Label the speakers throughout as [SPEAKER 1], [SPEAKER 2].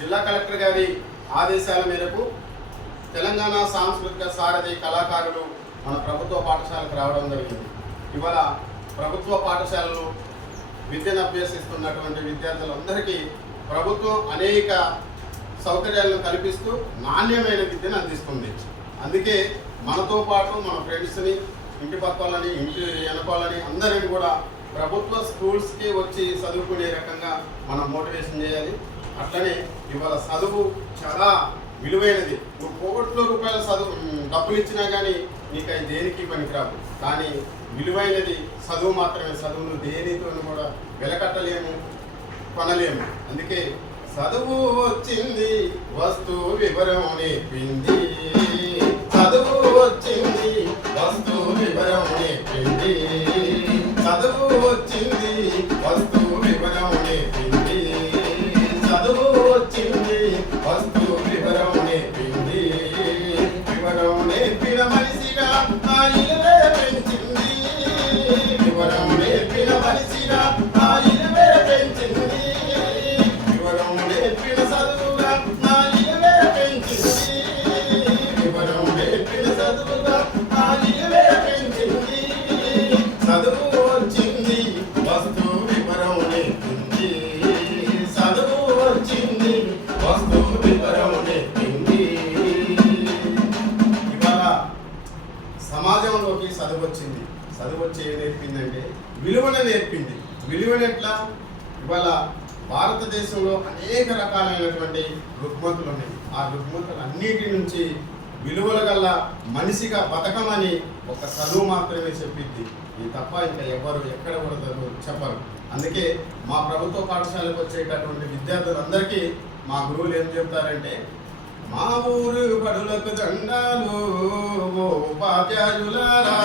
[SPEAKER 1] జిల్లా కలెక్టర్ గారి ఆదేశాల మేరకు తెలంగాణ సాంస్కృతిక సారథి కళాకారులు మన ప్రభుత్వ పాఠశాలకు రావడం జరిగింది. ఇవాళ ప్రభుత్వ పాఠశాలలో విద్యను అభ్యసిస్తున్నటువంటి విద్యార్థులందరికీ ప్రభుత్వం అనేక సౌకర్యాలను కల్పిస్తూ నాణ్యమైన విద్యను అందిస్తుంది. అందుకే మనతో పాటు మన ఫ్రెండ్స్ని ఇంటి పక్కలని ఇంటి వెనకాలని అందరిని కూడా ప్రభుత్వ స్కూల్స్కి వచ్చి చదువుకునే రకంగా మనం మోటివేషన్ చేయాలి. అట్లనే ఇవాళ చదువు చాలా విలువైనది. నువ్వు కోట్ల రూపాయల చదువు డబ్బులు ఇచ్చినా కానీ నీకు అది దేనికి పనికిరాదు కానీ విలువైనది చదువు మాత్రమే. చదువును దేనితో కూడా వెలకట్టలేము కొనలేము. అందుకే చదువు వచ్చింది వస్తు వివరం నేర్పింది. చదువు వచ్చింది ఆ సమాజంలోకి చదువు వచ్చింది చదువు వచ్చి ఏం నేర్పిందంటే విలువను నేర్పింది. విలువను ఎట్లా? ఇవాళ భారతదేశంలో అనేక రకాలైనటువంటి రుగ్మతులు ఉన్నాయి ఆ రుగ్మతులు అన్నిటి నుంచి విలువల గల మనిషిగా బతకమని ఒక చదువు మాత్రమే చెప్పింది. ఇది తప్ప ఇంకా ఎవరు ఎక్కడ కూడా చెప్పరు. అందుకే మా ప్రభుత్వ పాఠశాలకు వచ్చేటటువంటి విద్యార్థులందరికీ మా గురువులు ఏం చెప్తారంటే మా ఊరు బడులకు దండాలు ఓ ఉపాధ్యాయులారా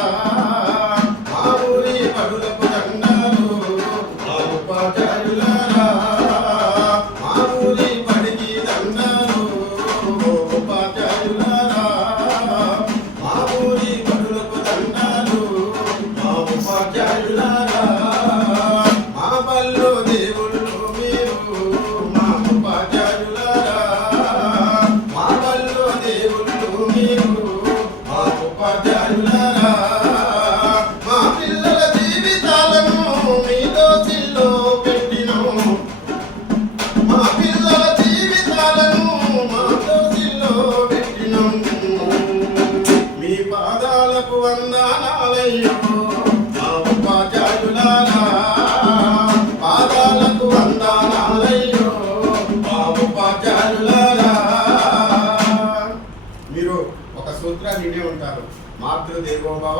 [SPEAKER 1] సూత్రాన్ని వినే ఉంటారు. మాతృదేవోభవ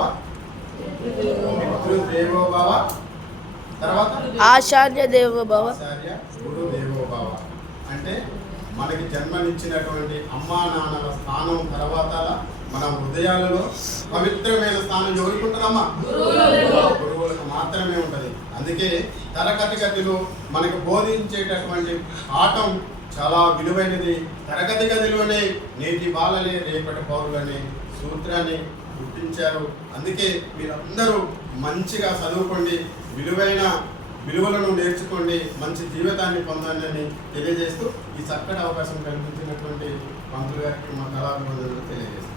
[SPEAKER 1] పితృదేవోభవ తర్వాత
[SPEAKER 2] ఆచార్య దేవ భవ.
[SPEAKER 1] ఆచార్య గురు దేవోభవ అంటే మనకి జన్మనిచ్చినటువంటి అమ్మా నాన్నల స్థానం తర్వాత మన హృదయాలలో పవిత్రమైన స్థానం ఎవరికి ఉంటుందమ్మా గురువులకు మాత్రమే ఉంటది. అందుకే తరగతి గదిలో మనకు బోధించేటటువంటి పాఠం చాలా విలువైనది. తరగతి గదిలోనే నేటి బాలలే రేపటి పౌరులని సూత్రాన్ని గుర్తించారు. అందుకే మీరందరూ మంచిగా చదువుకోండి విలువైన విలువలను నేర్చుకోండి మంచి జీవితాన్ని పొందండి తెలియజేస్తూ ఈ చక్కటి అవకాశం కల్పించినటువంటి మంత్రులు గారికి మా కళాభివందనలు తెలియజేస్తాం